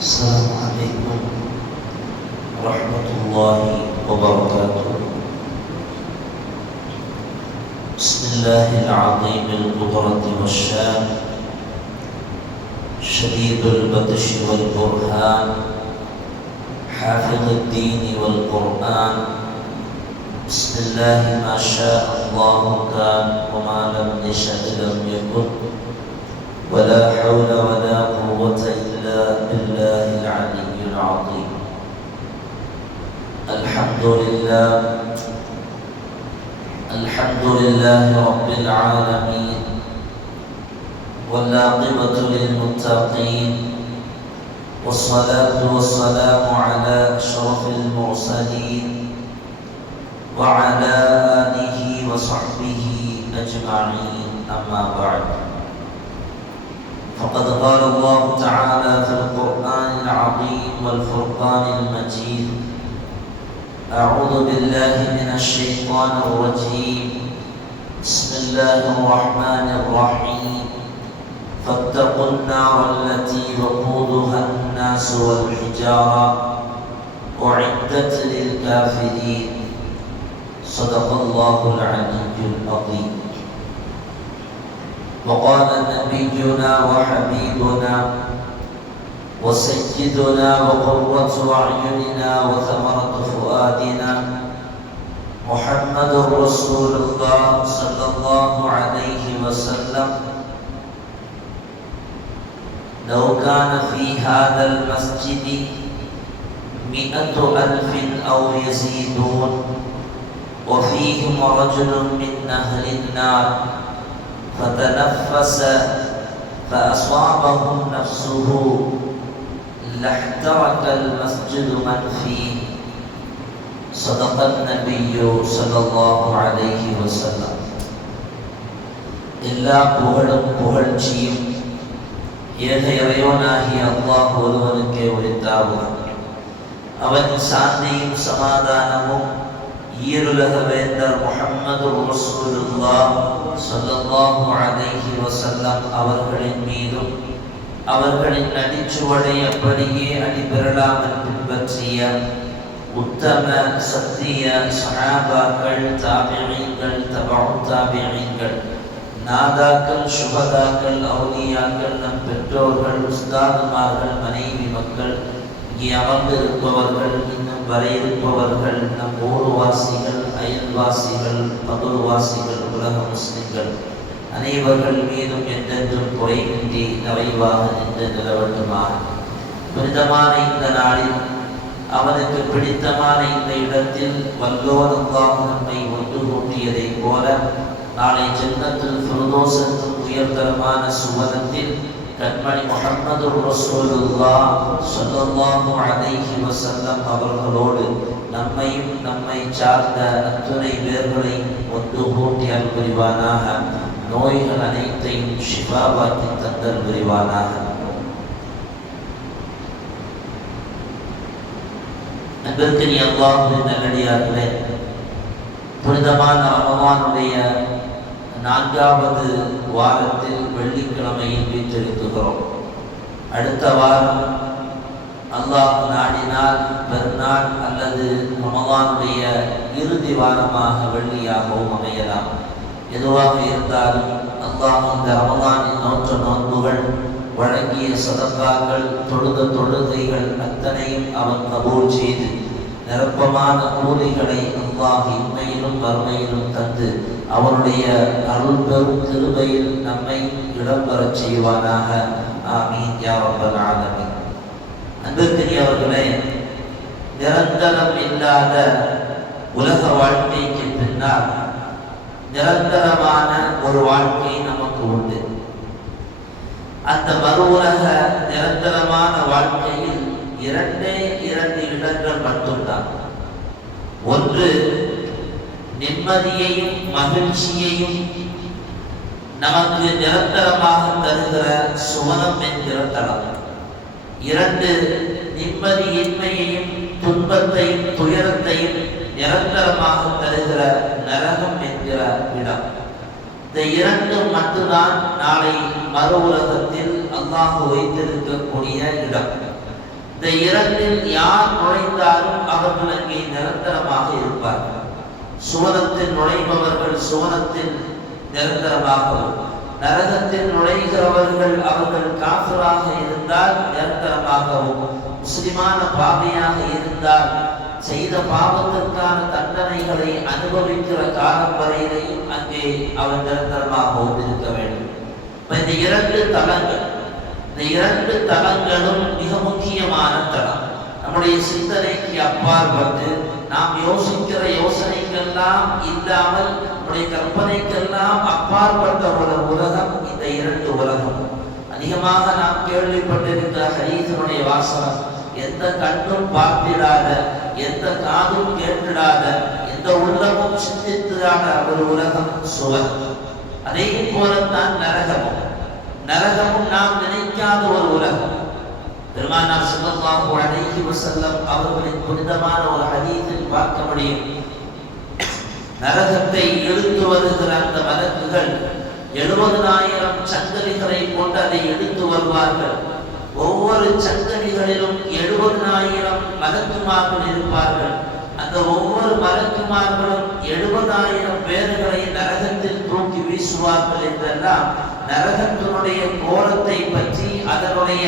السلام عليكم ورحمة الله وبركاته. بسم الله العظيم القدرة والشان، شديد البطش والبرهان، حافظ الدين والقرآن. بسم الله ما شاء الله كان، وما لم يشأ لم يكن، ولا حول ولا قوة إلا بالله العلي العظيم. الحمد لله رب العالمين، والعاقبة للمتقين، والصلاة والسلام على أشرف المرسلين وعلى آله وصحبه أجمعين، أما بعد. فقد قال الله تعالى في القرآن العظيم والفرقان المجيد: أعوذ بالله من الشيطان الرجيم، بسم الله الرحمن الرحيم. فاتقوا النار التي وقودها الناس والحجارة أعدت للكافرين. صدق الله العلي العظيم. وقال نبينا وحبيبنا وسيدنا وقرة أعيننا وثمرة فؤادنا محمد رسول الله صلى الله عليه وسلم: لو كان في هذا المسجد 100,000 أو يزيدون وفيهم رجل من أهل النار فتنفس فأصابهم نفسه لاحترق المسجد من فيه. صدق النبي صلى الله عليه وسلم. எல்லா புகழும் புகழ்ச்சியும் ஏக இறைவனாகிய அல்லாஹ் ஒருவனுக்கே உரித்தாகும். அவன் சாந்தியும் சமாதானமும் ஈருலக வேந்தர் முஹம்மது ரசூலுல்லாஹ் ஸல்லல்லாஹு அலைஹி வஸல்லம் அவர்களின் மீதும், அவர்களின் அடிச்சுவடை அப்படியே அடிபெறலாமல் பின்பற்றிய உத்தம சத்திய சஹாபாக்கள், தாபிஈன்கள், தபஉ தாபிஈன்கள், நாதாக்கள், சுஹதாக்கள், அவுலியாக்கள், நம் பெற்றோர்கள், உஸ்தாதுமார்கள், மனைவி மக்கள், இங்கே அமர்ந்திருப்பவர்கள், இன்னும் வர இருப்பவர்கள், நம் ஊர்வாசிகள், அயல்வாசிகள், பகுர்வாசிகள், உலக முஸ்லிம்கள் அனைவர்கள் மீதும் என்றென்றும் குறையின்றி நிறைவாக நின்று நிலவட்டுமாக. புனிதமான இந்த நாளில், அவனுக்கு பிடித்தமான இந்த இடத்தில் வல்லோர் அல்லாஹ் நம்மை ஒன்று கூட்டியதை போல, நாளை ஜன்னத்துல் ஃபிர்தௌஸ் என்னும் உயர்தரமான சுவனத்தில் கண்மணி முஹம்மது ரசூலுல்லாஹ் ஸல்லல்லாஹு அலைஹி வஸல்லம் அவர்களோடு நம்மையும் நம்மை சார்ந்த அத்துணை பேர்களையும் ஒன்று கூட்டி அருள் புரிவானாக. நோய்கள் அனைத்தையும் ஷிஃபாவாக்கி தந்தல் புரிவானாக. அன்பிற்குரிய அல்லாஹ்வின் நல்லடியார்களே, புனிதமான ரமலானுடைய 4வது வாரத்தில் வெள்ளிக்கிழமையில் வீற்றிருக்கிறோம். அடுத்த வாரம் அல்லாஹ் நாடினால் பெருநாள் அல்லது ரமலானுடைய இறுதி வாரமாக வெள்ளியாகவும் அமையலாம். எதுவாக இருந்தாலும் அல்லாஹ் இந்த ரமலானின் நோற்ற நோன்புகள், வழங்கிய சதக்காக்கள், தொழுத தொழுகைகள் அத்தனையும் அவன் கபூல் செய்து நிரப்பமான கூலிகளை அல்லாஹ் இன்மையிலும் வறுமையிலும் தந்து அவனுடைய அருள் பெரும் கிருபையில் நம்மை இடம்பெறச் செய்வானாக. ஆமீன் யா ரப்பல் ஆலமீன். அன்பிற்குரியவர்களே, நிரந்தரம் இல்லாத உலக வாழ்க்கைக்கு பின்னால் நிரந்தரமான ஒரு வாழ்க்கை நமக்கு உண்டு. அந்த மறு உலக நிரந்தரமான வாழ்க்கையில் இரண்டு இடங்கள் மட்டும்தான். ஒன்று நிம்மதியையும் மகிழ்ச்சியையும் நமக்கு நிரந்தரமாக தருகிற சுவனம் என்கிற தளம். 2 நிம்மதியின்மையையும் துன்பத்தையும் துயரத்தையும் நிரந்தரமாக தருகிற நரகம் என்கிற இடம். இந்த 2 மட்டும்தான் நாளை மறு உலகத்தில் அல்லாஹ் வைத்திருக்கக்கூடிய இடம். இந்த இரண்டில் யார் நுழைந்தாலும் அவர்கள் அங்கே நிரந்தரமாக இருப்பார்கள். சுவனத்தில் நுழைபவர்கள் சுவனத்தில் நிரந்தரமாகவும், நரகத்தில் நுழைகிறவர்கள் அவர்கள் காஃபிராக இருந்தால் நிரந்தரமாகவும், முஸ்லிமான பாவியாக இருந்தால் செய்த பாவத்திற்கான தண்டனைகளை அனுபவிக்கிற காலம் வரையிலையும் அங்கே அவன் நிரந்தரமாகவும் இருக்க வேண்டும். இந்த இரண்டு தலங்களும் மிக முக்கியமான தலம். நம்முடைய சிந்தனைக்கு அப்பாற்பட்டு நாம் யோசிக்கிற யோசனைக்கெல்லாம் இல்லாமல், நம்முடைய கற்பனைக்கெல்லாம் அப்பாற்பட்ட ஒரு உலகம் இந்த இரண்டு உலகம். அதிகமாக நாம் கேள்விப்பட்டிருக்கிற ஹதீஸினுடைய வாசகம், எந்த கண்ணும் பார்த்திடாத, எந்த காதும் கேட்டிடாத, எந்த உள்ளமும் சிந்தித்திடாத ஒரு உலகம் சுவனம். அதே போலத்தான் நரகமும் நாம் நினைக்காத ஒரு உலகம். பெருமானார் ஸல்லல்லாஹு அலைஹி வஸல்லம் அவர்களின் புனிதமான ஒரு ஹதீஸில் பார்க்க முடியும். நரகத்தை இழுத்து வருகிற அந்த மலக்குகள் 70,000 சங்கலிகளை கொண்டு அதை இழுத்து வருவார்கள். ஒவ்வொரு சங்கலிகளிலும் 70,000 மலக்குமார்கள் இருப்பார்கள். அந்த ஒவ்வொரு மலக்குமார்களும் 70,000 பேர்களை நரகத்தில் தூக்கி வீசுவார்கள் என்றெல்லாம் நரகத்தினுடைய கோலத்தை பற்றி, அதனுடைய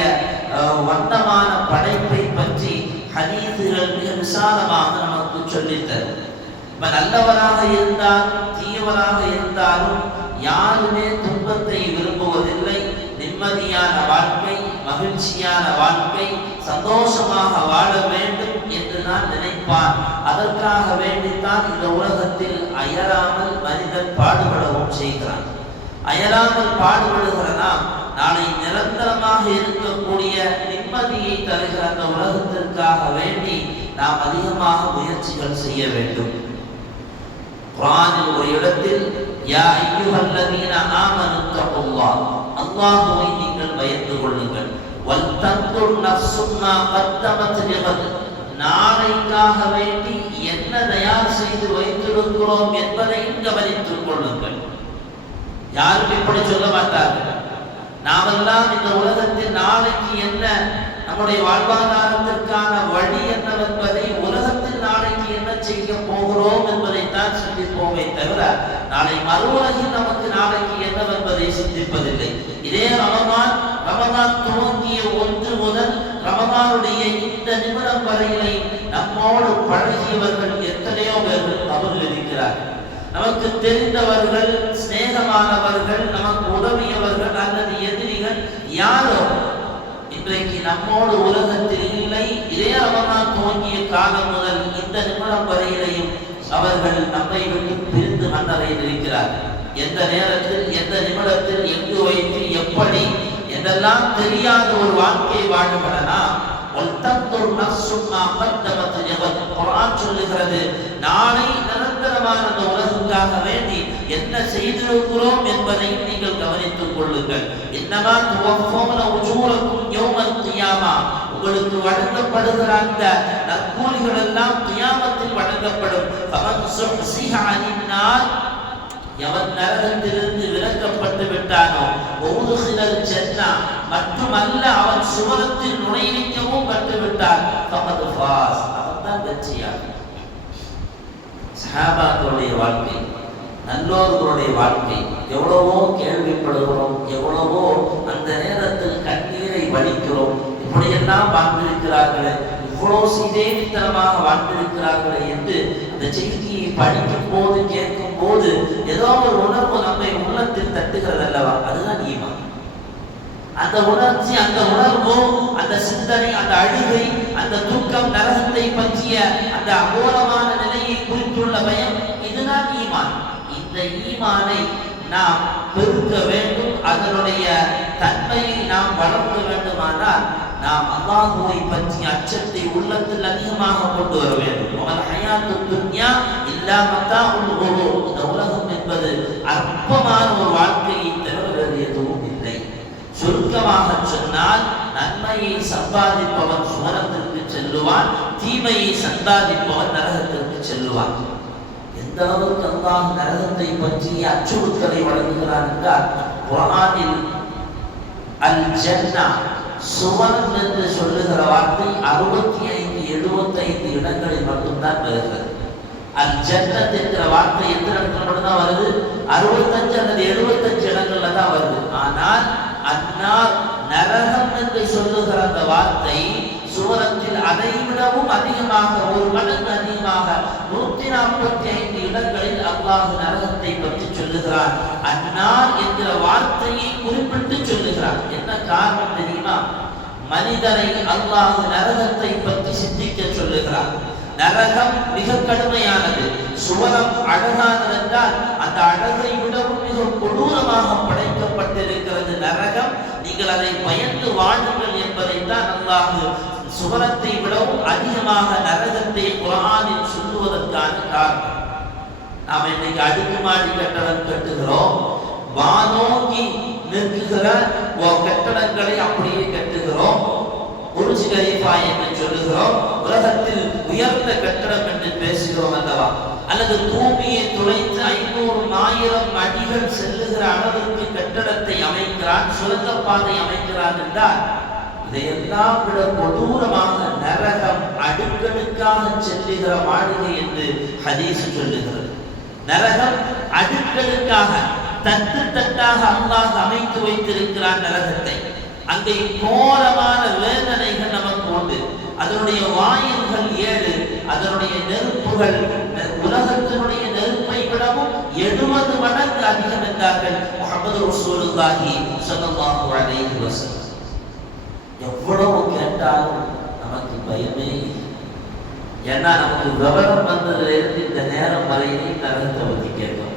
வண்ணமான படைப்பை பற்றி ஹதீஸுகள் மிக விசாலமாக நமக்கு சொல்லித்தரும். நல்லவராக இருந்தாலும் தீயவராக இருந்தாலும் யாருமே துன்பத்தை விரும்புவதில்லை. நிம்மதியான வாழ்க்கை, மகிழ்ச்சியான வாழ்க்கை, சந்தோஷமாக வாழ வேண்டும் என்று நான் நினைப்பான். அதற்காக வேண்டித்தான் இந்த உலகத்தில் அயராமல் மனிதன் பாடுபடவும் செய்கிறான். அயராமல் பாடுபடுகிற நாம் நாளை நிரந்தரமாக இருக்கக்கூடிய நிம்மதியை தருகிற அந்த உலகத்திற்காக வேண்டி நாம் அதிகமாக முயற்சிகள் செய்ய வேண்டும். குர்ஆனில் ஒரு இடத்தில் யா அய்யுஹல்லதீன ஆமனு தக்குல்லாஹ், அல்லாஹ்வை நீங்கள் பயந்து கொள்ளுங்கள். வல் தன்துர் நஃப்சும் மா கத்தமத் லிகத், நாளைக்காக வேண்டி என்ன தயார் செய்து வைத்திருக்கிறோம் என்பதையும் கவனித்துக் கொள்ளுங்கள். யாரும் இப்படி சொல்ல மாட்டார்கள். நாமெல்லாம் இந்த உலகத்தில் நாளைக்கு என்ன நம்முடைய வாழ்வாதாரத்திற்கான வழி என்னவென்பதை, உலகத்தில் நாளைக்கு என்ன செய்ய போகிறோம் என்பதைத்தான் சிந்திப்போமே தவிர நாளை மறுவுலகில் நமக்கு நாளைக்கு என்னவென்பதை சிந்திப்பதில்லை. இதே ரமதான் துவங்கிய 1 முதல் ரமதானுடைய இந்த நிமிடம் வரையிலே நம்மோடு பழகியவர்கள் எத்தனையோ பேர்கள் கபரில் இருக்கிறார்கள். நமக்கு தெரிந்தவர்கள், சிநேகமானவர்கள், நமக்கு உதவியவர்கள் அல்லது எதிரிகள் யாரோ இன்றைக்கு நம்மோடு உலகத்தில் இல்லை. இதே ரமதான் துவங்கிய காலம் முதல் இந்த நிமிடம் வரையிலையும் அவர்கள் நம்மை விட்டு பிரிந்து மன்னரையில் இருக்கிறார்கள். எந்த நேரத்தில், எந்த நிமிடத்தில், எங்கு வைத்து, எப்படி என்றெல்லாம் தெரியாத ஒரு வாழ்க்கை வாழப்படலாம். குர்ஆன் சொல்லுகிறது, நாளை நிரந்தரமான அந்த உலகுக்காக வேண்டி என்ன செய்திருக்கிறோம் என்பதை நீங்கள் கவனித்துக் கொள்ளுங்கள். இன்னமா துவஃபௌன உஜூரக்கும் யௌமல் கியாமா, உங்களுக்கு வழங்கப்படுகிற அந்த நற்கூலிகள் எல்லாம் கியாமத்தில் வழங்கப்படும். ஃபமன் ஸுஹ்ஸிஹ அனின் நார், எவன் நரகத்திலிருந்து விலக்கப்பட்டு விட்டானோ, வஉத்கிலல் ஜன்னah, மட்டுமல்ல அவன் சுவனத்தில் நுழைவிக்கவும் பட்டுவிட்டான். ஃபகத் ஃபாஸ், அவன்தான் வெற்றியாளன். சஹாபாக்களுடைய வாழ்க்கை, நல்லோர்களுடைய வாழ்க்கை எவ்வளவோ கேள்விப்படுகிறோம், எவ்வளவோ அந்த நேரத்தில் கண்ணீரை வடிக்கிறோம். இப்படியெல்லாம் வாழ்ந்திருக்கிறார்களே, இவ்வளவு சீதேவித்தனமாக வாழ்ந்திருக்கிறார்களே என்று அந்த செய்தியை படிக்கும் போது, கேட்கும் போது ஏதோ ஒரு உணர்வு நம்மை உள்ளத்தில் தட்டுகிறது அல்லவா? அதுதான் ஈமான். அந்த உணர்ச்சி, அந்த உணர்வு, அந்த சிந்தனை, அந்த அழுகை, அந்த தூக்கம், நரகத்தை பற்றிய அந்த அகோரமான நிலையை குறித்துள்ள பயம், இதுதான் ஈமான். இந்த ஈமானை நாம் பெருக்க வேண்டும். அதனுடைய தன்மையை நாம் வளர்க்க வேண்டுமானால் நாம் அல்லாஹ்வை பற்றிய அச்சத்தை உள்ளத்தில் அதிகமாக கொண்டு வர வேண்டும். வல் ஹயாத்துத் துன்யா இல்லா மதாஉல் குரூர், இந்த உலகம் என்பது அற்பமான ஒரு வாழ்க்கையை தவிர எதுவும் இல்லை. சுருக்கமாக சொன்னால், நன்மையை சம்பாதிப்பவன் சுவனத்திற்கு செல்லுவான், தீமையை சம்பாதிப்பவன் நரகத்திற்கு செல்லுவான். எந்த அளவுக்கு அல்லாஹ் நரகத்தை பற்றிய அச்சுறுத்தலை வழங்குகிறான் என்றால், குர்ஆனில் அல் ஜன்னா, சுவனம் என்று சொல்லுகிற வார்த்தை 65-75 இடங்களில் மட்டும்தான் வருகிறது. அல் ஜன்னத் என்கிற வார்த்தை எந்த இடத்துல மட்டும்தான் வருது? 65 அல்லது 75 இடங்கள்ல தான் வருது. ஆனால் அன்னார் நரகம் என்று சொல்லுகிற அந்த வார்த்தை சுவனத்தில் அதை விடவும் அதிகமாக, ஒரு மடங்கு அதிகமாக 145 இடங்களில் அல்லாஹ் நரகத்தை பற்றி சொல்லுகிறான். அன்னார் என்கிற வார்த்தையை குறிப்பிட்டு சொல்லுகிறான். என்ன காரணம் தெரியுமா? மனிதரை அல்லாஹ் நரகத்தை பற்றி சிந்திக்க சொல்லுகிறான். நரகம் மிக கடுமையானது, சுவனம் அழகானது என்றால் அந்த அழகை விடவும் மிக கொடூரமாக படைக்கப்பட்டிருக்கிறது நரகம். நீங்கள் அதை பயந்து வாழுங்கள் என்பதைத்தான் அல்லாஹ் சுவனத்தை விடவும் அதிகமாக நரகத்தை குர்ஆனில் சொல்லுவதற்கான காரணம். நாம் இன்னைக்கு அடுக்குமாடி கட்டடம் கட்டுகிறோம், வானோங்கி நிற்கிற கட்டடங்களை அப்படியே கட்டுகிறோம். புர்ஜ் கலீஃபா என்று சொல்லுகிறோம், உலகத்தில் உயர்ந்த கட்டடம் என்று பேசுகிறோம் அல்லவா? அல்லது பூமியை துளைத்து 500-1000 அடிகள் செல்லுகிற அளவிற்கு கட்டடத்தை அமைக்கிறான், சுரங்கப்பாதை அமைக்கிறான் என்றால் இதையெல்லாம் விட கொடூரமாக நரகம் அடுக்கடுக்காக செல்லுகிற மாளிகை என்று ஹதீஸ் சொல்லுகிறது. நரகம் அடுக்கடுக்காக தட்டு தட்டாக அல்லாஹ் அமைத்து வைத்திருக்கிறான் நரகத்தை. அங்கே கோரமான வேதனைகள் நமக்கு உண்டு. அதனுடைய வாயில்கள் 7, அதனுடைய நெருப்புகள் உலகத்தினுடைய நெருப்பை விடவும் 70 மடங்கு அதிகம் என்றார்கள் முஹம்மது ரசூலுல்லாஹி ஸல்லல்லாஹு அலைஹி வஸல்லம். எவ்வளவு கேட்டாலும் நமக்கு பயமே இல்லை. ஏன்னா நமக்கு விவரம் வந்ததிலிருந்து இந்த நேரம் வரையிலே நரகத்தை பற்றி கேட்கும்,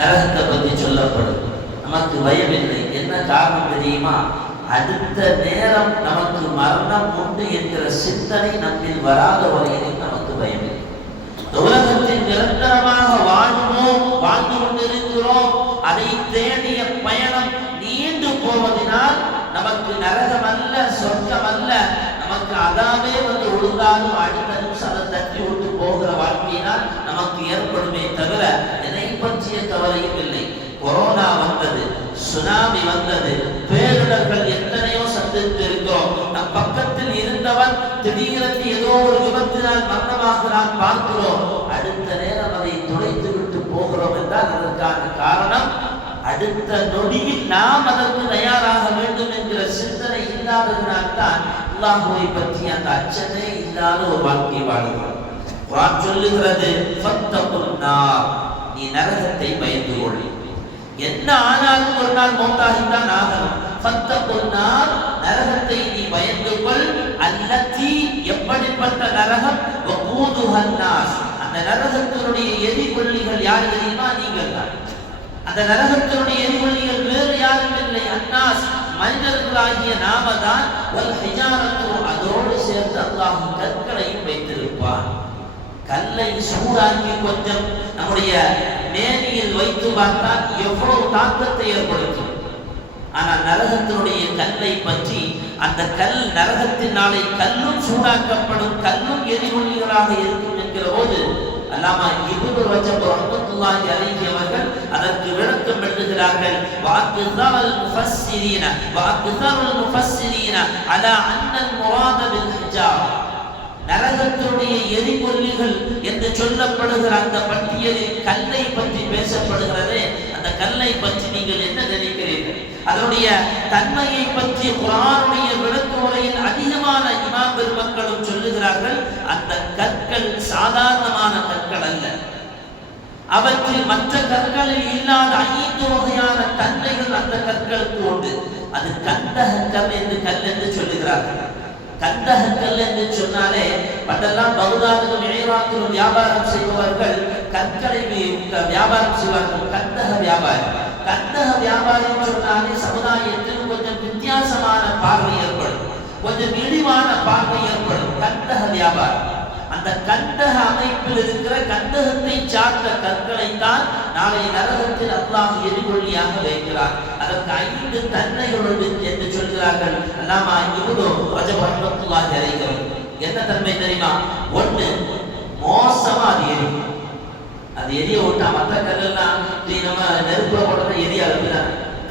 நரகத்தை பற்றி சொல்லப்படும், நமக்கு பயமில்லை. என்ன காரணம் தெரியுமா? அடுத்த நேரம் நமக்கு மரணம் உண்டு என்கிற சிந்தனை நம்மில் வராத வரையிலே நமக்கு பயமில்லை. உலகத்தில் நிரந்தரமாக வாழ்ந்து கொண்டிருக்கிறோம். அதை தேடிய பயணம் நீண்டு போவதனால் நமக்கு நரகம் அல்ல, சொர்க்கம் அல்ல, நமக்கு அதாவே வந்து ஒழுங்காலும் அடுத்த நிமிஷம் அதை தட்டி விட்டு போகிற வாழ்க்கையினால் நமக்கு ஏற்படுமே தவிர எதை பற்றிய கவலையும் இல்லை. கொரோனா வந்தது, சுனாமி வந்தது, பேரிடர்கள் எத்தனையோ சந்தித்து இருக்கிறோம். நம் பக்கத்தில் இருந்தவன் திடீரென்று ஏதோ ஒரு விபத்தினால் மரணமாகிறான் பார்க்கிறோம். அடுத்த நேரம் அதை துளைத்து விட்டு போகிறோம் என்றால் அதற்கான காரணம் அடுத்த நொடியில் நாம் அதற்கு தயாராக வேண்டும் என்கிற சிந்தனை இல்லாததினால்தான் அல்லாஹ்வை பற்றி அந்த அச்சமே இல்லாத ஒரு வாழ்க்கை வாழ்கிறோம். குர்ஆன் சொல்லுகிறது, ஃபத்தகுன் நார், நீ நரகத்தை பயந்து கொள். என்ன ஆனாலும் ஒரு நாள் மௌத்தாகித்தான் ஆகணும். ஃபத்தகுன் நார், நரகத்தை நீ பயந்து கொள். அல்லதி, எப்படிப்பட்ட நரகம்? வகூதுஹன் நாஸ், அந்த நரகத்தினுடைய எரிபொருளிகள் யார் தெரியுமா? நீங்கள் தான். அந்த நரகத்தினுடைய எரிபொருளிகள் வேறு யாரும் இல்லை, அன்னாஸ், மனிதர்களாகிய நாம தான். வல் ஹிஜாரத்து, அதோடு சேர்த்து அல்லாஹ் கற்களையும் வைத்திருப்பான். கல்லை சூடாக்கி கொஞ்சம் நம்முடைய மேனியில் வைத்து பார்த்தால் எவ்வளவு தாக்கத்தை ஏற்படுத்தும். ஆனால் நரகத்தினுடைய கல்லை பற்றி, அந்த கல் நரகத்தினாலே கல்லும் சூடாக்கப்படும், கல்லும் எரிபொருளிகளாக இருக்கும் என்கிற போது அல்லாமா இப்னு ரஜப் ரஹ்மத்துல்லாஹி அலைஹி அவர்கள் அதற்கு விளக்கம் எழுதுகிறார்கள். வஅக்ஸருல் முஃபஸ்ஸிரீன அலா அன்னல் முராத பில் ஹிஜாப், நரகத்தினுடைய எரிபொருளிகள் என்று சொல்லப்படுகிற அந்த பட்டியலில் கல்லை பற்றி பேசப்படுகிறதே, அந்த கல்லை பற்றி நீங்கள் என்ன நினைக்கிறீர்கள்? அதனுடைய தன்மையை பற்றி குர்ஆனுடைய விளக்க உரையில் அதிகமான இமாம் பெருமக்களும் சொல்லுகிறார்கள். அந்த கற்கள் சாதாரணமான கற்கள் அல்ல, அவற்றில் மற்ற கற்களில் இல்லாத 5 வகையான தன்மைகள் அந்த கற்களுக்கு உண்டு. அது கந்தக கல் என்று கல் என்று சொல்லுகிறார்கள். கந்தக கல் என்று சொன்னாலே பண்டெல்லாம் பகுதாதிலும் ஈராக்கிலும் வியாபாரம் செய்பவர்கள் கற்களை வியாபாரம் செய்வார்கள். கந்தக வியாபாரி, கந்தக வியாபாரம் சொன்னாலே சமுதாயத்தில் கொஞ்சம் வித்தியாசமான பார்வை ஏற்படும், கொஞ்சம் இழிவான பார்வை ஏற்படும். கந்தக வியாபாரம், அந்த கந்தக அமைப்பில் இருக்கிற கந்தகத்தை சார்ந்த கற்களை தான் நாளை நரகத்தில் அல்லாஹ் எரிபொருளியாக வைக்கிறார். அதற்கு 5 தன்மைகள் என்று சொல்கிறார்கள். அல்லாமா இப்னு ரஜப் ரஹ்மத்துல்லாஹி அலைஹி என்ன தன்மை தெரியுமா? 1, மோசமா அது எரியும். அது எரிய விட்டா மற்ற கல்லெல்லாம் நம்ம நெருப்புல போட்டா எரியாது.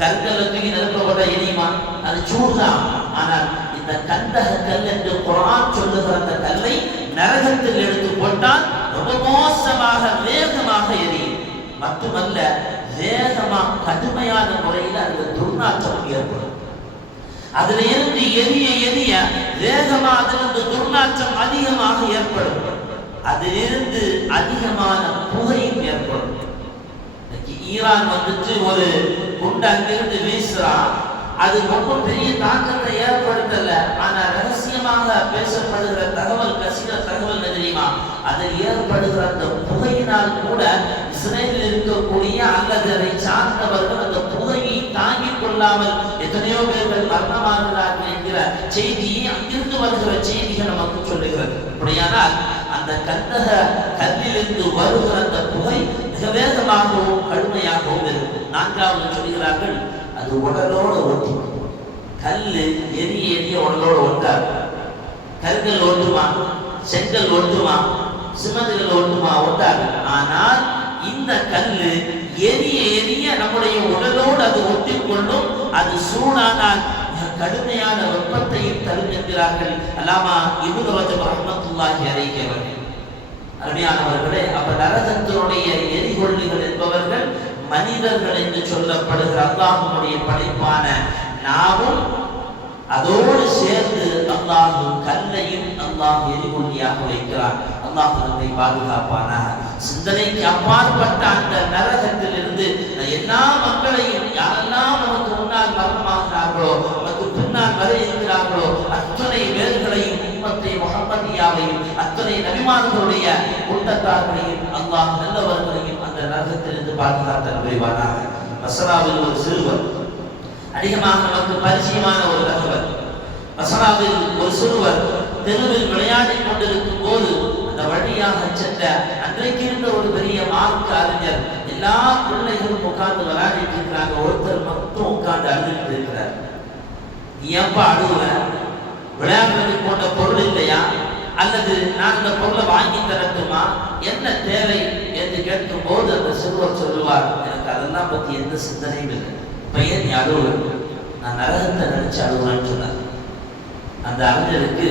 கற்களை தூக்கி நெருப்புல போட்டா எரியுமா? அது சூடுதான். ஆனால் இந்த கந்தக கல் என்று குர்ஆன் சொல்லுகிற அந்த கல்லை நரகத்தில் எடுத்து போட்டால் ரொம்ப மோசமாக வேகமாக எரியும். மட்டுமல்ல, வேகமாக கடுமையான முறையில் அந்த துர்நாற்றம் ஏற்படும். அதில் இருந்து எரிய எரிய வேகமாக அதிலிருந்து துர்நாற்றம் அதிகமாக ஏற்படும். அதிலிருந்து அதிகமான புகையும் ஏற்படும். ஈரான் வந்துட்டு ஒரு குண்டு அங்கிருந்து வீசுறான். அது ரொம்ப பெரிய தாக்கத்தை ஏற்படுத்தல. ஆனா ரகசியமாக பேசப்படுகிற தகவல், கசிகிற தகவல் தெரியுமா? அதில் ஏற்படுகிற அந்த புகையினால் கூட இஸ்ரேலில் இருக்கக்கூடிய அல்லது அதை சார்ந்தவர்கள் அந்த புகையை தாங்கிக் கொள்ளாமல் எத்தனையோ பேர்கள் மரணமாகிறார்கள் என்கிற செய்தியை அங்கிருந்து வருகிற செய்திகள் நமக்கு சொல்லுகிறது. அப்படியானால் அந்த கந்தக கல்லிலிருந்து வருகிற அந்த புகை மிக வேகமாகவும் கடுமையாகவும் இருக்கும். நான்காவது சொல்கிறார்கள், அது உடலோடு ஒட்டி. கல்லு எரிய எரிய உடலோடு ஒட்டாது. கற்கள் ஒட்டுமா, செங்கல் ஒட்டுமா, சிமெண்ட்கள் ஒட்டுமா? ஒட்டாது. ஆனால் இந்த கல்லு எரிய எரிய நம்முடைய உடலோடு அது ஒட்டிக்கொள்ளும். அது சூடானால் கடுமையான வெப்பத்தையும் தரும் என்கிறார்கள் அல்லாமா இப்னு ரஜப் ரஹ்மத்துல்லாஹி அலைஹி அவர்கள். அருமையானவர்களே, அப்ப நரகத்தினுடைய எரிகொள்ளிகள் என்பவர்கள் மனிதர்கள் என்று சொல்லப்படுகிற அல்லாஹ்வுடைய படைப்பான நாமும் அதோடு சேர்ந்து அல்லாஹ் கல்லையும் அல்லாஹ் எரிகொள்ளியாக வைக்கிறார். அல்லாஹ் நம்மை பாதுகாப்பானாக. சிந்தனைக்கு அப்பாற்பட்ட அந்த நரகத்தில் இருந்து எல்லா மக்களையும், யாரெல்லாம் நமக்கு முன்னால் மரணமாகிறார்களோ, நமக்கு பின்னால் வர இருக்கிறார்களோ, அத்தனை பேர்களையும், உம்மத்தை முஹம்மதியாவையும், அத்தனை நபிமார்களுடைய கூட்டத்தார்களையும், அல்லாஹ் நல்லவர்களையும் அந்த நரகத்திலிருந்து பாதுகாத்த நுழைவானாக. மஸ்ராவில் ஒரு சிறுவர், அதிகமாக நமக்கு பரிச்சயமான ஒரு தகவல். மஸ்ராவில் ஒரு சிறுவர் தெருவில் விளையாடிக் கொண்டிருக்கும் போது அந்த வழியாக சென்ற அன்றைக்கு இருந்த ஒரு பெரிய மார்க்க அறிஞர், எல்லா பிள்ளைகளும் உட்கார்ந்து விளையாடிட்டு இருக்கிறாங்க, ஒருத்தர் மட்டும் உட்கார்ந்து அழுதுட்டு இருக்கிறார். ஏன்பா அழுகுற? விளையாடுறதுக்கு போன்ற பொருள் இல்லையா? அல்லது நான் இந்த பொருளை வாங்கி தரட்டுமா? என்ன தேவை என்று கேட்கும் போது அந்த சிறுவர் சொல்லுவார், எனக்கு அதெல்லாம் பத்தி எந்த சிந்தனையும் இல்லை. பையன் நீ அழுவ, நான் நரகத்தை நினைச்சு அழுகுறேன்னு சொன்னார். அந்த அறிஞருக்கு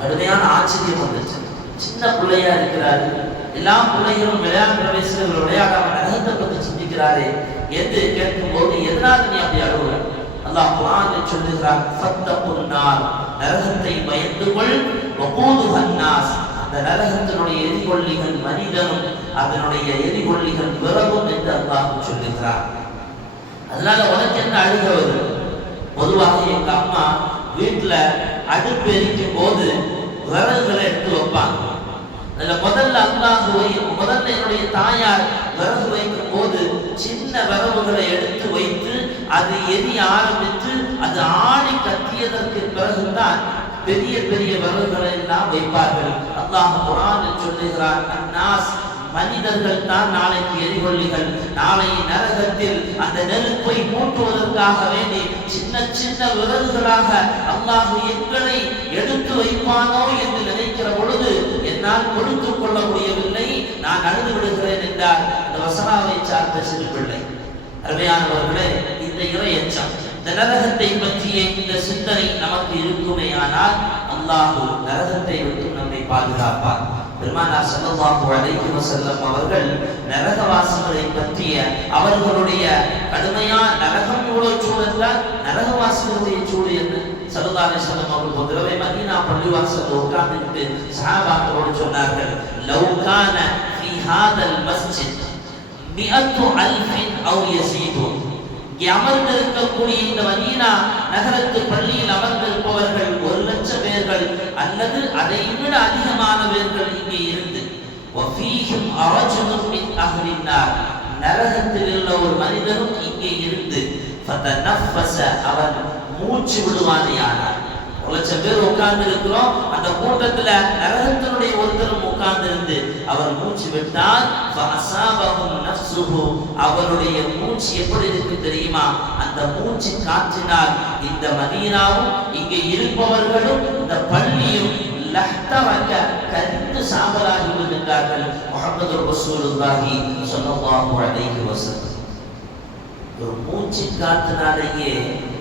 கடுமையான ஆச்சரியம் வந்துச்சு. சின்ன பிள்ளையா இருக்கிறாரு, எல்லா பிள்ளைகளும் விளையாடுற வயசுல விளையாடாம நரகத்தை பத்தி சிந்திக்கிறாரே என்று கேட்கும் போது, எதனால நீ அப்படி அழுகுற? அல்லாஹ் குர்ஆனில் சொல்லுகிறார், ஃபத்தகுன்னார், நரகத்தை பயந்து கொள், வகூதுஹன் நாஸ், அந்த நரகத்தினுடைய எரிகொள்ளிகள் மனிதனும் அதனுடைய எரிகொள்ளிகள் விறகும் என்று அல்லாஹ் சொல்லுகிறார். அதனால உனக்கு என்ன அழுக வருது? பொதுவாக எங்க அம்மா வீட்டுல அடுப்பு எரிக்கும் போது விறகுகளை எடுத்து வைப்பாங்க. அதுல முதல்ல என்னுடைய தாயார் விறகு வைக்கும் போது சின்ன விறகுகளை எடுத்து வைத்து அது எரிய ஆரம்பித்து அது ஆடி கத்தியதற்கு பிறகுதான் பெரிய பெரிய விறகுகளை எல்லாம் வைப்பார்கள். அல்லாஹ் குர்ஆனில் சொல்லுகிறார், அன்னாஸ், மனிதர்கள் தான் நாளைக்கு எரிகொள்ளிகள். நாளை நரகத்தில் அந்த நெருப்பை மூட்டுவதற்காக வேண்டி சின்ன சின்ன விறகுகளாக அல்லாஹ் எங்களை எடுத்து வைப்பானோ என்று நினைக்கிற பொழுது என்னால் கொடுத்துக் கொள்ள முடியவில்லை, நான் அழுது விடுகிறேன் என்றார் இந்த வசனாவை சார்ந்த சிறு பிள்ளை. அருமையானவர்களே, இந்த இறை எச்சம், இந்த நரகத்தை பற்றிய இந்த சிந்தனை நமக்கு இருக்குமே ஆனால் அல்லாஹ் நரகத்தை விட்டு நம்மை பாதுகாப்பார். பெருமானார் ஸல்லல்லாஹு அலைஹி வஸல்லம் அவர்கள் நரகவாசிகளை பற்றிய அவர்களுடைய கடுமையான நரகம் எவ்வளவு சூழல், நரகவாசிகளுடைய சூடு என்ன? ஸல்லல்லாஹு அலைஹி வஸல்லம் அவர்கள் ஒரு தடவை மதீனா பள்ளிவாசல்ல உட்கார்ந்துட்டு சஹாபாக்களோடு சொன்னார்கள், லவ் கான ஃபீ ஹாதல் மஸ்ஜித் 100,000 அவ் யஸீது, அமர்ந்திருக்கக்கூடிய இந்த மதீனா நகரத்து பள்ளியில் அமர்ந்திருப்பவர்கள் 1,00,000 பேர்கள் அல்லது அதை விட அதிகமான பேர்கள் இங்கே இருந்து, வஃபீஹிம் அரஜுலுன் மின் அஹ்லின் நார், நரகத்தில் உள்ள ஒரு மனிதனும் இங்கே இருந்து, ஃபதனஃபஸ, அவன் மூச்சு விடுவானேயானார். 1,00,000 பேர் உட்கார்ந்து இருக்கிறோம், அந்த கூட்டத்துல நரகத்தினுடைய ஒருத்தரும் உட்கார்ந்து இருந்து அவர் மூச்சு விட்டால், ஃபஅஸாபஹும் நஃப்ஸுஹு, அவருடைய மூச்சு எப்படி இருக்கு தெரியுமா? அந்த மூச்சு காற்றினால் இந்த மதீனாவும் இங்கே இருப்பவர்களும் இந்த பள்ளியும் லஹ்தரக, கரிந்து சாம்பலாகி விடுகிறார்கள். முஹம்மது ரசூலுல்லாஹி ஸல்லல்லாஹு அலைஹி வஸல்லம் ஒரு மூச்சு காற்றினாலேயே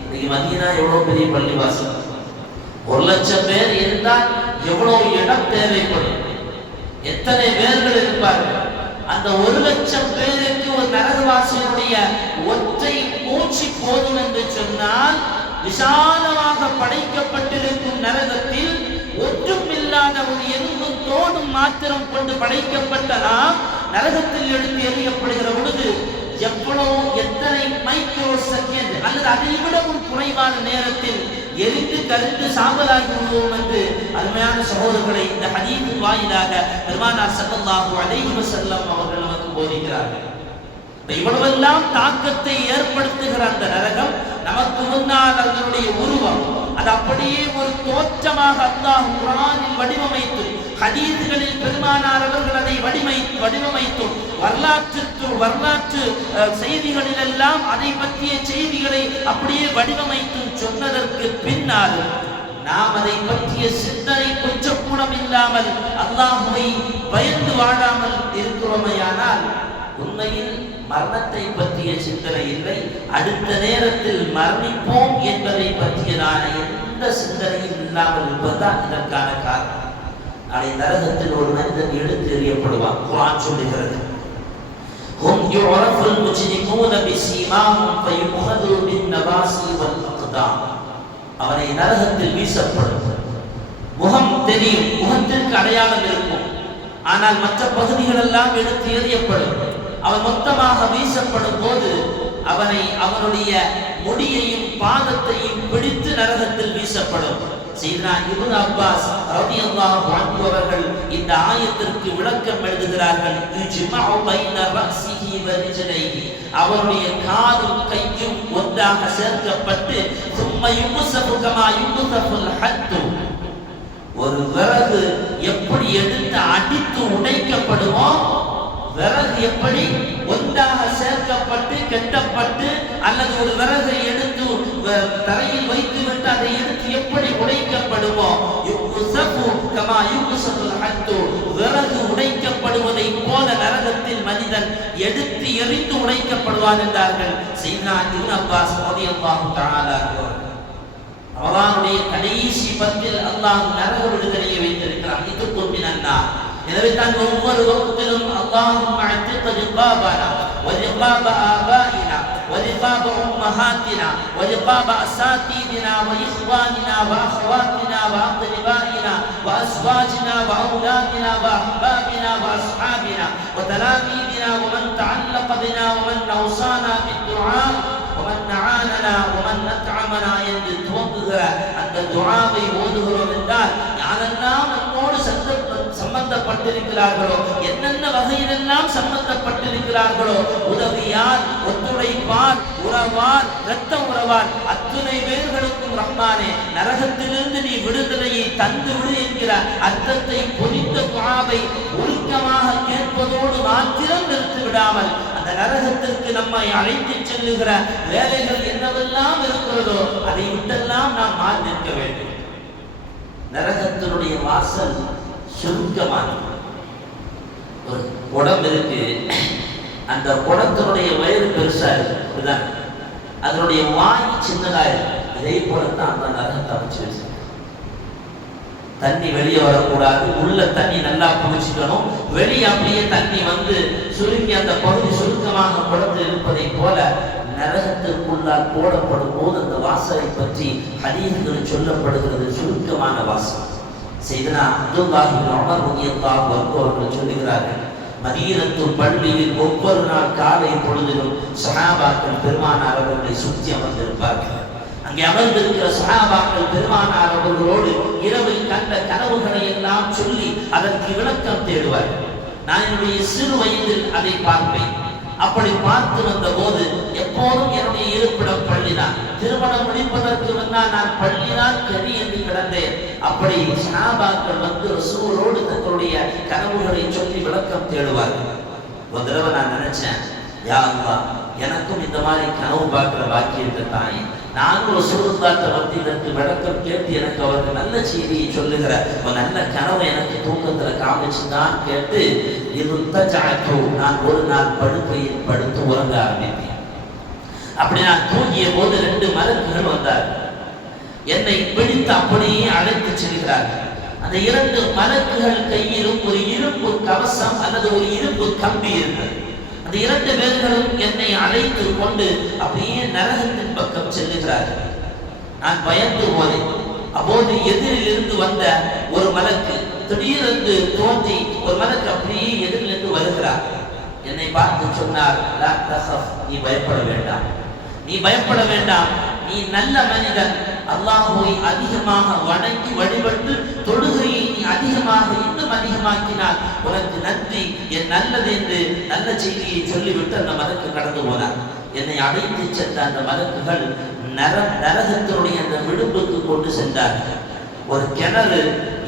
இன்னைக்கு மதீனா எவ்வளவு பெரிய பள்ளிவாசல், 1,00,000 பேர் இருந்தால் எவ்வளவு இடம் தேவைப்படும், எத்தனை பேர்கள் இருப்பார்கள். அந்த 1,00,000 பேருக்கு ஒரு நரகவாசியினுடைய ஒற்றை மூச்சு போதும் என்று சொன்னால், விசாலமாக படைக்கப்பட்டிருக்கும் நரகத்தில் ஒன்றும் இல்லாத ஒரு எலும்பும் தோடும் மாத்திரம் கொண்டு படைக்கப்பட்ட நாம் நரகத்தில் எடுத்து எறியப்படுகிற பொழுது எவ்வளவு எத்தனை மைக்ரோ செகண்ட் அல்லது அதை விடவும் குறைவான நேரத்தில் எரிந்து கருத்து சாம்பலாகி விடுவோம் என்று அருமையான சகோதரர்களை இந்த ஹதீஸின் வாயிலாக பெருமானார் ஸல்லல்லாஹு அலைஹி வஸல்லம் அவர்கள் நமக்கு போதிக்கிறார்கள். இவ்வளவெல்லாம் தாக்கத்தை ஏற்படுத்துகிற அந்த நரகம் நமக்கு முன்னால் அதனுடைய உருவம் அது அப்படியே ஒரு தோற்றமாக அல்லாஹ் குர்ஆனில் வடிவமைத்து, ஹதீஸ்களில் பெருமானார் அவர்கள் அதை வடிவமைத்து, வரலாற்று செய்திகளில் எல்லாம் அதை பற்றிய செய்திகளை அப்படியே வடிவமைத்து சொன்னதற்கு பின்னால் நாம் அதை பற்றிய சிந்தனை கொஞ்சம் கூட இல்லாமல் அல்லாஹ்வை பயந்து வாழாமல் இருக்கிறோமையானால் உண்மையில் மரணத்தை பற்றிய சிந்தனை இல்லை, அடுத்த நேரத்தில் மரணிப்போம் என்பதை பற்றியதான எந்த சிந்தனையும் இல்லாமல் இருப்பதுதான் இதற்கான காரணம். நாளை நரகத்தில் ஒரு மனிதன் எடுத்து எறியப்படுவான். குர்ஆன் சொல்லுகிறது, ஹும் யுரஃபுல் முஜ்ரிமூன பிஸீமாஹும் ஃபயுஹது பின்னவாசி வல் அக்தாம். அவனை நரகத்தில் வீசப்படும். முகம் தெரியும், முகத்திற்கு அடையாளம் இருக்கும், ஆனால் மற்ற பகுதிகள் எல்லாம் எடுத்து எறியப்படும். அவன் மொத்தமாக வீசப்படும் போது அவனுடைய முடியையும் பாதத்தையும் பிடித்து நரகத்தில் வீசப்படும். சையதுனா இப்னு அப்பாஸ் ரலியல்லாஹு அன்ஹு அவர்கள் இந்த ஆயத்திற்கு விளக்கம் எழுதுகிறார்கள். யுஜ்மஉ பைன ரஸிஹி வ ரிஜ்லைஹி, அவருடைய காதும் கையும் ஒன்றாக சேர்க்கப்பட்டு ثم يمسح كما يمسح الحد, ஒரு விறகு எப்படி எடுத்து அடித்து உடைக்கப்படுமோ, விறகு எப்படி ஒன்றாக சேர்க்கப்பட்டு கட்டப்பட்டு, அல்லது ஒரு விறகை எடுத்து தரையில் வைத்து விட்டு அதை எடுத்து எப்படி உடைக்கப்படுமோ, விறகு உடைக்கப்படுவதை போல நரகத்தில் மனிதன் எடுத்து எரிந்து உடைக்கப்படுவான் என்றார்கள் சையதுனா இப்னு அப்பாஸ் ரலியல்லாஹு தஆலா அன்ஹு. அவனுடைய கடைசி பத்தில் அல்லாஹ் நரக விடுதலையை வைத்திருக்கிறான். இது கொண்டினா எனவே தான் ஒவ்வொரு வகுப்பிலும் அல்லாஹும்ம அத்திக ரிகாபனா வ ரிகாப ஆபாயினா வ ரிகாப உம்மஹாத்தினா வ ரிகாப அஸாதீதினா வ இஹ்வானினா வ அஹ்வாத்தினா வ அக்ரிபாயினா வ அஸ்வாஜினா வ அவுலாதினா வ அஹ்பாபினா வ அஸ்ஹாபினா வ தலாமீதினா வ மன் தஅல்லக பினா வ மன் அவ்ஸானா பித்துஆ வ மன் நஆனனா வ மன் நத்அமனா என்று துவங்குகிற அந்த துஆவை ஓதுகிறோம் என்றால் யாரெல்லாம் நம்மோடு சம்பந்தப்பட்டிருக்கிறார்களோ, என்னென்ன வகையிலெல்லாம் சம்பந்தப்பட்டிருக்கிறார்களோ, உதவியார், ஒத்துழைப்பார், உறவார், இரத்த உறவார், அத்துணை பேர்களுக்கும் ரஹ்மானே நரகத்திலிருந்து நீ விடுதலையை தந்து விடு என்கிற அர்த்தத்தை பொதித்த துஆவை உருக்கமாக கேட்பதோடு மாத்திரம் நிறுத்தி விடாமல் அந்த நரகத்திற்கு நம்மை அழைத்து செல்லுகிற வேலைகள் என்னவெல்லாம் இருக்கிறதோ அதை விட்டெல்லாம் நாம் மாற்றிருக்க வேண்டும். நரகத்தினுடைய வாசல் சுருக்கமானது. ஒரு குடம் இருக்கு, அந்த குடத்தினுடைய வயிறு பெருசா இருக்கு, அதனுடைய வாய் சின்னதா இருக்கு. இதே போலத்தான் அந்த நரகத்தை அமைச்சு வச்சு தண்ணி வெளியே வரக்கூடாது, உள்ள தண்ணி நல்லா புடிச்சுக்கணும், வெளியே அப்படியே தண்ணி வந்து சுருங்கி அந்த பகுதி சுருக்கமாக குடத்தில் இருப்பதை போல நரகத்திற்குள்ளால் போடப்படும் போது அந்த வாசலை பற்றி ஹதீஸ்களில் சொல்லப்படுகிறது சுருக்கமான வாசல். சையதுனா அப்துல்லாஹ் இப்னு உமர் ரலியல்லாஹு அன்ஹு அவர்கள் சொல்லுகிறார்கள், மதீனத்து பள்ளியில் ஒவ்வொரு நாள் காலை பொழுதிலும் சஹாபாக்கள் பெருமானார் அவர்களை சுற்றி அமர்ந்திருப்பார்கள். அங்கே அமர்ந்திருக்கிற சஹாபாக்கள் பெருமானார் அவர்களோடு இரவில் கண்ட கனவுகளை எல்லாம் சொல்லி அதற்கு விளக்கம் தேடுவார்கள். நான் என்னுடைய சிறு வயதில் அதை பார்ப்பேன். அப்படி பார்த்து வந்த போது எப்போதும் என்னுடைய இருப்பிடம் பள்ளிதான். திருமணம் முடிப்பதற்கு முன்னால் நான் பள்ளிதான் கதி என்று கிடந்தேன். அப்படி சஹாபாக்கள் வந்து ரசூலோடு தங்களுடைய கனவுகளை சொல்லி விளக்கம் தேடுவார்கள். ஒரு தடவை நான் நினைச்சேன், யா அல்லாஹ், எனக்கும் இந்த மாதிரி கனவு பார்க்கிற பாக்கியத்தை தாயே, நானும் ரசூலுல்லாஹ்ட்ட வந்து இதற்கு விளக்கம் கேட்டு எனக்கு அவருக்கு நல்ல செய்தியை சொல்லுகிற ஒரு நல்ல கனவை எனக்கு தூக்கத்துல காமிச்சுதான் கேட்டு நான் ஒரு நாள் படுக்கையில் படுத்து உறங்க ஆரம்பித்தேன். அப்படி நான் தூங்கிய போது 2 மலக்குகள் வந்தார். என்னை பிடித்து அப்படியே அழைத்து செல்கிறார்கள். அந்த 2 மலக்குகள் கையிலும் ஒரு இரும்பு கவசம் அல்லது ஒரு இரும்பு கம்பி இருந்தது. அந்த 2 பேர்களும் என்னை அழைத்து கொண்டு அப்படியே நரகத்தின் பக்கம் செல்லுகிறார்கள். நான் பயந்து போனேன். அப்போது எதிரில் இருந்து வந்த ஒரு மலக்கு திடீரென்று தோன்றி ஒரு மலக்கு அப்படியே எதிரிலிருந்து வருகிறார். என்னை பார்த்து சொன்னார், லா தஹஃப், நீ பயப்பட வேண்டாம், நீ பயப்பட வேண்டாம், நீ நல்ல மனிதன். அல்லாஹ்வை அதிகமாக வணங்கி வழிபட்டு தொழுகையை நீ அதிகமாக இன்னும் அதிகமாக்கினால் உனக்கு நன்றி, என் நல்லது என்று நல்ல செய்தியை சொல்லிவிட்டு அந்த மலக்கு கடந்து போனார். என்னை அழைத்து சென்ற அந்த மலக்குகள் நரகத்தினுடைய அந்த விளிம்புக்கு கொண்டு சென்றார்கள். ஒரு கிணறு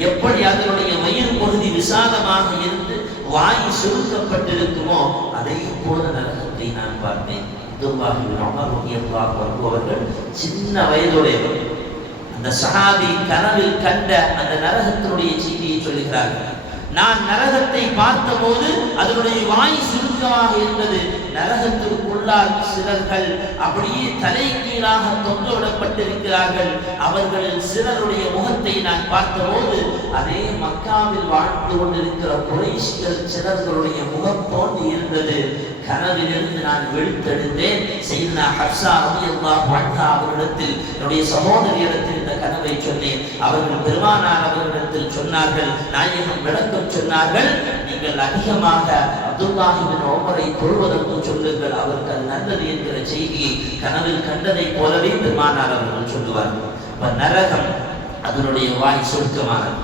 எப்படி அதனுடைய வயிறு பகுதி விசாலமாக இருந்து வாய் சுருக்கப்பட்டிருக்குமோ அதே போல நரகத்தை நான் பார்த்தேன். அவர்கள் சின்ன வயதுடையவர். அந்த சஹாபி கனவில் கண்ட அந்த நரகத்தினுடைய செய்தியை சொல்லுகிறார்கள். நான் நரகத்தை பார்த்தபோது அதனுடைய வாய் சுருக்கமாக இருந்தது. நரகத்திற்குள்ளால் சிலர்கள் அப்படியே தலை கீழாக தொங்கவிடப்பட்டிருக்கிறார்கள். அவர்களில் சிலருடைய முகத்தை நான் பார்த்தபோது அதே மக்காவில் வாழ்ந்து கொண்டிருக்கிற குறைஷிகள் சிலர்களுடைய முகம் போன்று இருந்தது. கனவிலிருந்து நான் விழித்தெடுத்தேன். செய்தனா ஹப்ஸா ரலியல்லாஹு அன்ஹா அவர்களிடத்தில், என்னுடைய சகோதரியிடத்தில் இந்த கனவை சொன்னேன். அவர்கள் பெருமானார் அவர்களிடத்தில் சொன்னார்கள், நாயகம் விளக்கம் சொன்னார்கள், நீங்கள் அதிகமாக அப்துல்லாஹ் இப்னு உமரை தொழுவதற்கு சொல்லுங்கள், அவருக்கு அது நல்லது என்கிற செய்தியை கனவில் கண்டதை போலவே பெருமானார் அவர்கள் சொல்லுவார்கள். நரகம் அதனுடைய வாய் சுருக்கமானது.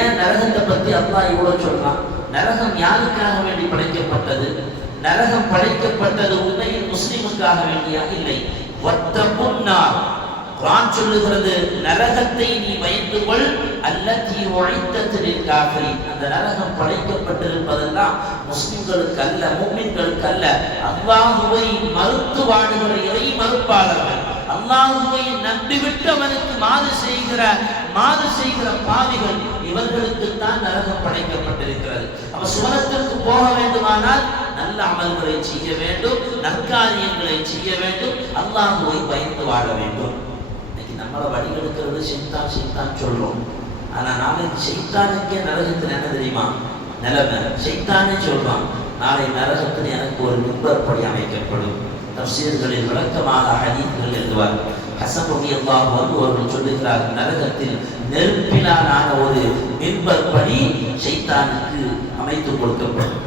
ஏன் நரகத்தை பற்றி அல்லாஹ் இவ்வளவு சொல்றான்? நரகம் யாருக்காக வேண்டி படைக்கப்பட்டது? நரகம் படைக்கப்பட்டது உண்மையில் முஸ்லிமுக்காக வேண்டியா? இல்லை. வத்தகுன்னார், குர்ஆன் சொல்லுகிறது, நரகத்தை நீ பயந்து கொள், அல்லதி உஇத்தத் லில் காஃபிரின். அந்த நரகம் படைக்கப்பட்டிருப்பதெல்லாம் முஸ்லிம்களுக்கு அல்ல, முஃமின்களுக்கு அல்ல. அல்லாஹ்வை மறுத்து வாழுகிற இறை மறுப்பாளர்கள், அல்லாஹ்வை நம்பிவிட்டு அவனுக்கு மாறு செய்கிற பாவிகள், இவர்களுக்கு தான் நரகம் படைக்கப்பட்டிருக்கிறது. அப்ப சுவனத்திற்கு போக வேண்டுமானால் நல்ல அமல்களை செய்ய வேண்டும், நற்காரியங்களை செய்ய வேண்டும், அல்லாஹ்வை பயந்து வாழ வேண்டும். இன்னைக்கு நம்மளை வழிகெடுக்கிறது ஷைத்தான் சொல்றோம். ஆனா நாளைக்கு ஷைத்தானுக்கே நரகத்தில் என்ன தெரியுமா நிலைமை? ஷைத்தானே சொல்றான், நாளை நரகத்தில் எனக்கு ஒரு மிம்பர் படி அமைக்கப்படும். தஃசீர்களில் விளக்கமாக ஹதீஸ்கள் எழுதுவார். ஹஸன் ரலியல்லாஹு அன்ஹு அவர்கள் சொல்லுகிறார், நரகத்தில் நெருப்பினால் ஆன ஒரு மிம்பர் படி ஷைத்தானுக்கு அமைத்து கொடுக்கப்படும்.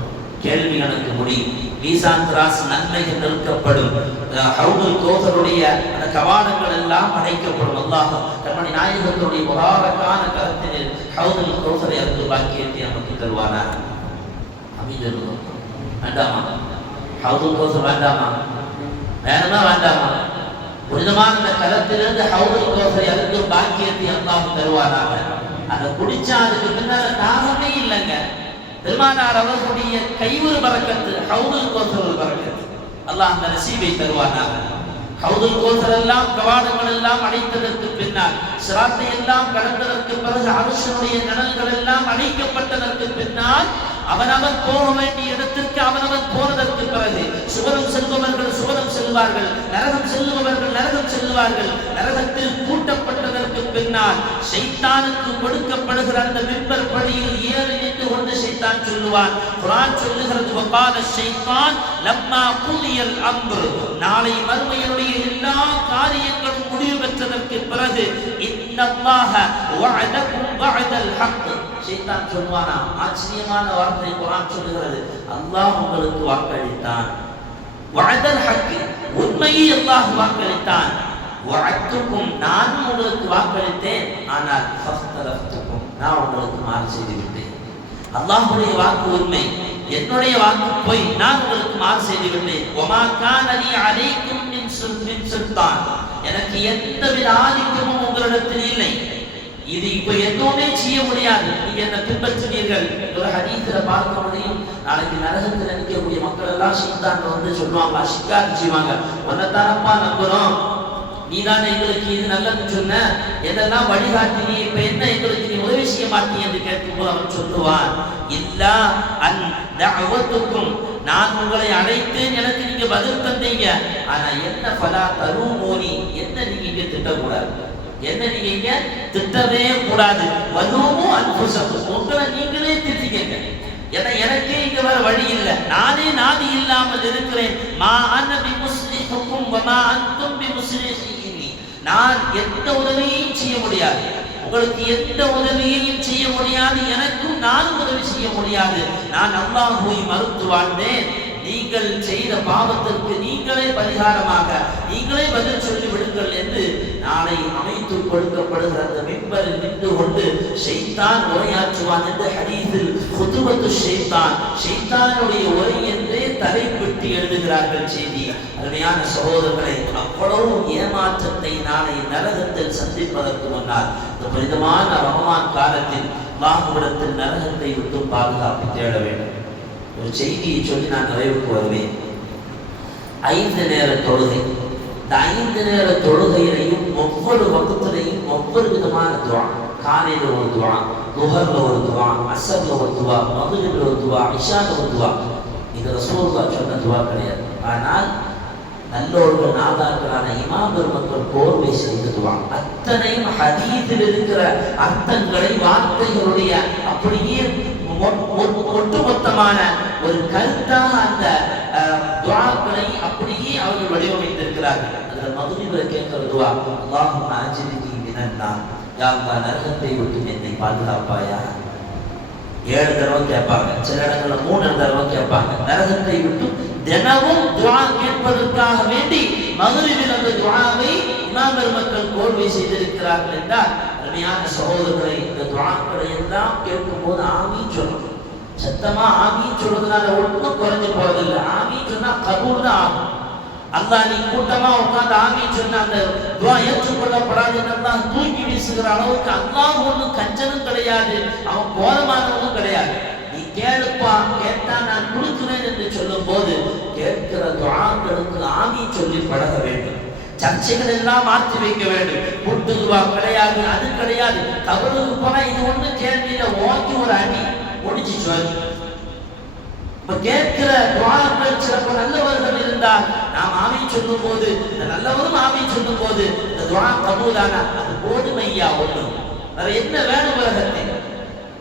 கேள்வி கணக்கு முடியும், மீசான் திராஸ் நன்மைகள் நிறுத்தப்படும், ஹவுதுல் கௌசருடைய அந்த கவாடங்கள் எல்லாம் அடைக்கப்படும். அல்லாஹ் கண்மணி நாயகத்துடைய முபாரக்கான கரத்தினில் ஹவுதுல் கௌசரை அருந்து பாக்கியத்தை நமக்கு தருவானா? அமைஞ்சல் வேண்டாமா? ஹவுதுல் கௌசர் வேண்டாமா? வேணுமா வேண்டாமா? புனிதமான அந்த கரத்திலிருந்து ஹவுதுல் கௌசரை அருந்து பாக்கியத்தை அல்லாஹ் தருவானாக. அதை குடிச்சா அதுக்கு பின்னால தாகமே இல்லைங்க. பெருமானார் அவர்களுடைய கைவுறு பரக்கத்து, ஹவுதுல் கௌசர் பரக்கத்து, அல்லாஹ் அந்த நசீபை தருவானாக. ஹவுதுல் கௌசர் எல்லாம் கவாடங்கள் எல்லாம் அடைத்ததற்கு பின்னால், சிராத்தை எல்லாம் கடந்ததற்கு பிறகு, அர்ஷுடைய நிழல்கள் எல்லாம் அடைக்கப்பட்டதற்கு பின்னால், அவனவன் போக வேண்டிய இடத்திற்கு அவனவன் போனதற்கு பிறகு சுவனம் செல்பவர்கள் சுவனம் செல்வார்கள், நரகம் செல்லுபவர்கள் நரகம் செல்வார்கள். நரகத்தில் கூட்டப்பட்டதற்கு பின்னால் ஷைத்தானுக்கு கொடுக்கப்படுகிற அந்த மிம்பர் படியில் ஏறி நின்று கொண்டு ஷைத்தான் சொல்லுவான். குர்ஆன் சொல்லுகிறது, வகால ஷைத்தான் லம்மா குலியல் அம்ர், நாளை மறுமையினுடைய எல்லா காரியங்களும் முடிவு பெற்றதற்கு பிறகு, இன்னல்லாஹ வஅதகும் வஅதல் ஹக், ஷைத்தான் சொல்வானா, ஆச்சரியமான வார்த்தை குர்ஆன் சொல்லுகிறது, அல்லாஹ் உங்களுக்கு வாக்களித்தான். வஅதல் ஹக், உண்மையை அல்லாஹ் வாக்களித்தான். வஅத்துக்கும், நான் உங்களுக்கு வாக்களித்தேன், ஆனால் ஃபஸ்தலஃப்துக்கும், நான் உங்களுக்கு மாறு செய்து விட்டேன். அல்லாஹ்வுடைய வாக்கு உண்மை, என்னுடைய வாக்கு பொய், நான் உங்களுக்கு மாறு செய்து விட்டேன். வமா கான லீ அலைக்கும் மின் சுல்தான், எனக்கு எந்தவித ஆதிக்கமும் உங்களிடத்தில் இல்லை. இது இப்ப எதுவுமே செய்ய முடியாது, நீங்க என்ன பின்பற்றுவீர்கள். ஒரு ஹதீஸ்ல பார்க்க முடியும், நாளைக்கு நரகத்தில் நிற்கக்கூடிய மக்கள் எல்லாம் ஷைத்தான் வந்து சொல்லுவாங்க, ஷிக்கார் செய்வாங்க, உன்னைத்தானப்பா நம்புறோம், நீதானே எங்களுக்கு இது நல்லதுன்னு சொன்ன, எதெல்லாம் வழிகாட்டினி, இப்ப என்ன எங்களுக்கு நீ உதவி செய்ய மாட்டீங்க என்று கேட்கும்போது அவன் சொல்லுவான், இல்லா அன் தஅவத்துக்கும், நான் உங்களை அழைத்தேன், எனக்கு நீங்க பதில் தந்தீங்க. ஆனா என்ன ஃபலா தலூமூனி, என்ன நீங்க இங்க திட்டக்கூடாது, என்ன நீங்க இங்க திட்டவே கூடாது. வலூமு அன்ஃபுஸக்கும், உங்களை நீங்களே திட்டிக்கங்க. ஏன்னா எனக்கே இங்க வேற வழி இல்லை, நானே நாதி இல்லாமல் இருக்கிறேன். மா அன பிமுஸ்லிஹுக்கும் வமா அன்தும் பிமுஸ்லிஹின்னி, நான் எந்த உதவியையும் செய்ய முடியாது, உங்களுக்கு எந்த உதவியையும் செய்ய முடியாது, எனக்கும் நானும் உதவி செய்ய முடியாது. நான் அல்லாஹ்வை மறுத்து வாழ்ந்தேன். நீங்கள் செய்த பாவத்திற்கு நீங்களே பரிகாரமாக நீங்களே பதில் சொல்லி விடுங்கள் என்று நாளை அமைத்து கொடுக்கப்படுகிற அந்த மிம்பரில் நின்று கொண்டு ஷைத்தான் உரையாற்றுவான் என்று ஹதீஸில் குதுபத்து ஷைத்தான், ஷைத்தானுடைய உரை என்றே தலைப்பிட்டு எழுதுகிறார்கள் செய்தி. அருமையான சகோதரர்களை, அவ்வளவு ஏமாற்றத்தை நாளை நரகத்தில் சந்திப்பதற்கு முன்னால் இந்த புனிதமான ரமலான் காலத்தில் அல்லாஹ்விடத்தில் நரகத்தை விட்டு பாதுகாப்பு தேட வேண்டும். ஒரு செய்தியை சொல்லி நான் நிறைவுக்கு வருவேன். 5 நேர தொழுகை, இந்த 5 நேர தொழுகையிலையும் ஒவ்வொரு வகுப்பிலையும் ஒவ்வொரு விதமான துவா. காலையில் ஒரு துவா, துஹர்ல ஒரு துவா, அஸ்ர்ல ஒரு துவா, மக்ரிப்ல ஒரு துவா, இஷால ஒரு துவா. இது ரசூலுல்லாஹ் சொன்ன துவா கிடையாது. ஆனால் நல்லோர்கள் நாதாக்களான இமாம் பெருமக்கள் கோர்வை செய்த துவா. அத்தனையும் ஹதீஸில் இருக்கிற அர்த்தங்களை, வார்த்தைகளுடைய அப்படியே ஒட்டுமொத்தமான ஒரு கருத்தாக அந்த துஆக்களை அப்படியே அவர்கள் வடிவமைத்திருக்கிறார்கள். அதுல மக்ரிப்ல கேட்கிற துஆ, அல்லாஹும்ம அஜிர்னி மினன் நார், யா அல்லாஹ் நரகத்தை விட்டு என்னை பாதுகாப்பாயா. 7 தடவை கேட்பாங்க, சில இடங்கள்ல 3 தடவை கேட்பாங்க. நரகத்தை விட்டு தினமும் துஆ கேட்பதற்காக வேண்டி மக்ரிபில் அந்த துஆவை இமாம் பெருமக்கள் கோர்வை செய்திருக்கிறார்கள் என்றால், அருமையான சகோதரர்களை, இந்த துஆக்களை எல்லாம் கேட்கும் போது ஆமீன் சொல்லணும். சத்தமா ஆமீன் சொல்றதுனால ஒன்றும் குறைஞ்சு போறதில்லை. ஆமீன் சொன்னா கபூல் தான் ஆகும். அல்லாஹ் நீ கூட்டமா உட்கார்ந்து ஆமீன் சொன்னா அந்த துஆ ஏற்றுக்கொள்ளப்படாதுன்னு அல்லாஹ் தூக்கி வீசுகிற அளவுக்கு அல்லாஹ் ஒன்றும் கஞ்சனும் கிடையாது, அவன் கோரமானவனும் கிடையாது. நீ கேளுப்பா, கேட்டா நான் கொடுக்கிறேன் என்று சொல்லும் போது கேட்கிற துஆக்களுக்கு ஆமீன் சொல்லி பழக வேண்டும். சர்ச்சைகள் எல்லாம் மாற்றி வைக்க வேண்டும். கூட்டுதுவா கிடையாது, அது கிடையாது. கபருக்கு போனா இது ஒண்ணு கேள்வியில ஓங்கி ஒரு அடி முடிச்சு சொல்லி கேட்கிற துஆக்கள் சிறப்பு நல்லவர்கள் இருந்தால் நாம் ஆமீன் சொல்லும் போது, இந்த நல்லவரும் ஆமீன் சொல்லும் போது இந்த துஆ கபூலான அது போதுமையா ஒண்ணு. வேற என்ன வேணும் உலகத்தில்?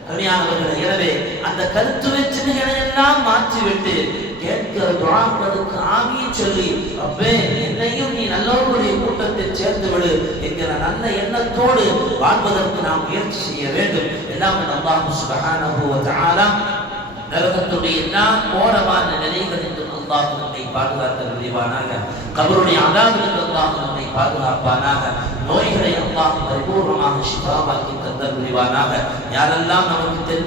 அருமையானவர்களே, எனவே அந்த கருத்து வெற்றிகளை எல்லாம் மாற்றிவிட்டு கேட்கிற துஆக்களுக்கு ஆமீன் சொல்லி, ரப்பே என்னையும் நீ நல்லவர்களுடைய கூட்டத்தில் சேர்த்து விடு என்கிற நல்ல எண்ணத்தோடு வாழ்வதற்கு நாம் முயற்சி செய்ய வேண்டும். எல்லாம் அல்லாஹ் சுப்ஹானஹு வ தஆலா நரகத்துடைய எல்லா கோரமான நிலைகளிலிருந்து அல்லாஹ் நம்மை பாதுகாக்க முடிவானாக. கபருடைய அதாபிலிருந்து அல்லாஹ் நம்மை பாதுகாப்பானாக. நோய்களை அல்லாஹ் பரிபூர்ணமாக ஷிஃபாவாக்கி தந்த முடிவானாக. யாரெல்லாம் நமக்கு